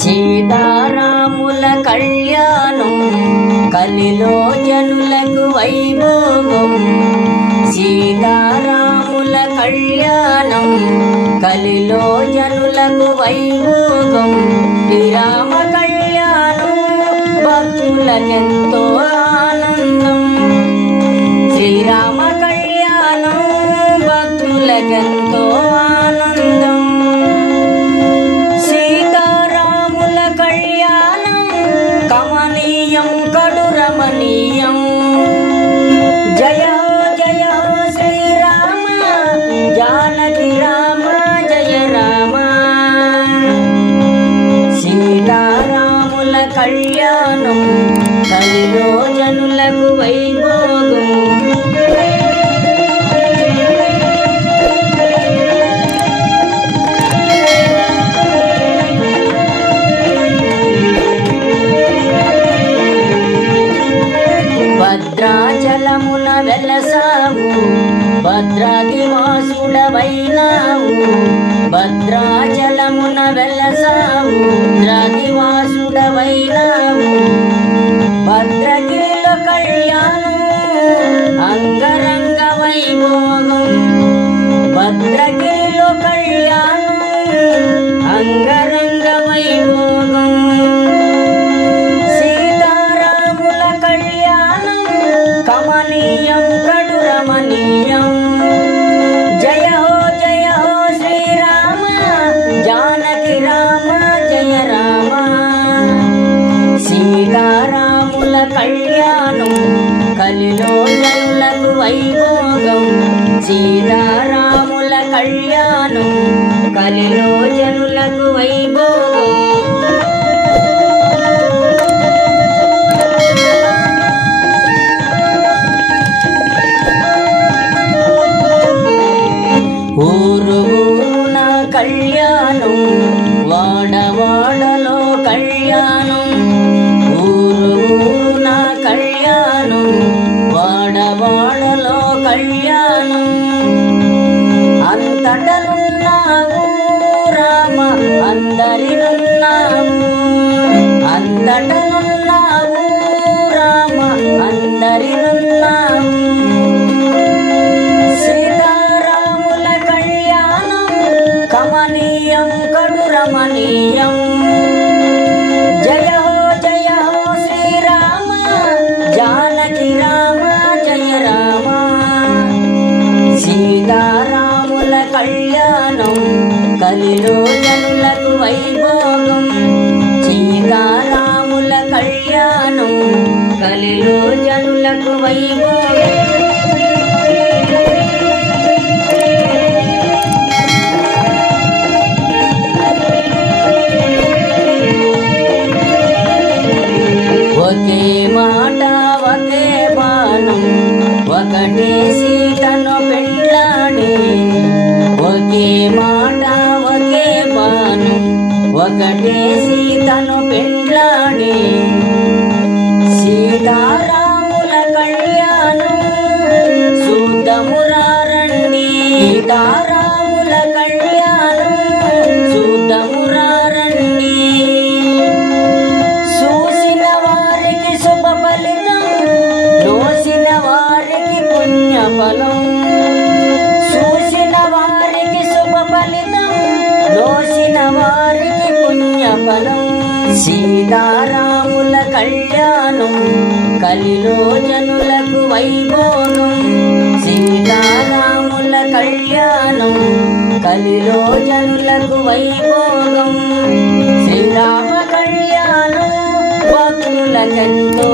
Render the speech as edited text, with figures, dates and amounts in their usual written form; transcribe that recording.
సీతారాముల కళ్యాణం కలిలో జనులకు వైభోగం. సీతారాముల కళ్యాణం కలిలో జనులకు వైభోగం. శ్రీరామ కళ్యాణం భక్తులకెంతో ఆనందం. శ్రీరామ కళ్యాణం భక్తులకెంతో ఆనందం. సీతారాముల కళ్యాణం కమనీయం కడురమణీయం. జయ జయ శ్రీరామ జానకి రామ జయ రామ. సీతారాముల కళ్యాణం కలిలో జనులకు వైభోగం. భద్రాచలమున వెలసావు భద్రాదివాసుడవైనావు. భద్రాచలమున వెలసావు భద్రాదివాసుడవైనావు. భద్రగిరిలో కళ్యాణం అంగరంగ వైభోగం. భద్రగిరిలో కళ్యాణం అంగరంగ వైభోగం. సీతారాముల కళ్యాణం కమనీయం కడురమణీయం. జయ హో శ్రీరామ జానకి రామ జయ రామ. సీతారాముల కళ్యాణం కలిలో జనులకు వైభోగం. సీతారాముల కళ్యాణం కలిలో జనులకు వైభోగం. ఊరు ఊరున కళ్యాణం వాడవాడలో కళ్యాణం. ఊరు ఊరున కళ్యాణం వాడవాడలో కళ్యాణం. అంతటనున్నావు రామ అందరినున్నావు. అంతటనున్నావు రామ అందరినున్నావు. సీతారాముల కళ్యాణం కమనీయం కడురమణీయం. జయ హో శ్రీరామ జానకి రామ జయ రామ. సీతారాముల కళ్యాణం కలిలో జనులకు వైభోగం. సీతారాముల కళ్యాణం కలిలో జనులకు వైభోగం. ఒకే మాట ఒకే బాణం ఒకటే సీతను పెండ్లాడి. ఒకే మాట ఒకే బాణం ఒకటే సీతను పెండ్లాడి. సీతారాముల కళ్యాణం చూద్దామురారండి. సీతారాముల కళ్యాణం చూద్దామురారండి. చూసిన వారికి శుభ ఫలితం దోసిన వారికి పుణ్యఫలం. చూసిన వారికి శుభ ఫలితం దోసిన వారికి పుణ్యఫలం. సీతారాముల కళ్యాణం కలిలో జనులకు వైభోగం. సీతారాముల కళ్యాణం కలిలో జనులకు వైభోగం. శ్రీరామ కళ్యాణం భక్తులకెంతో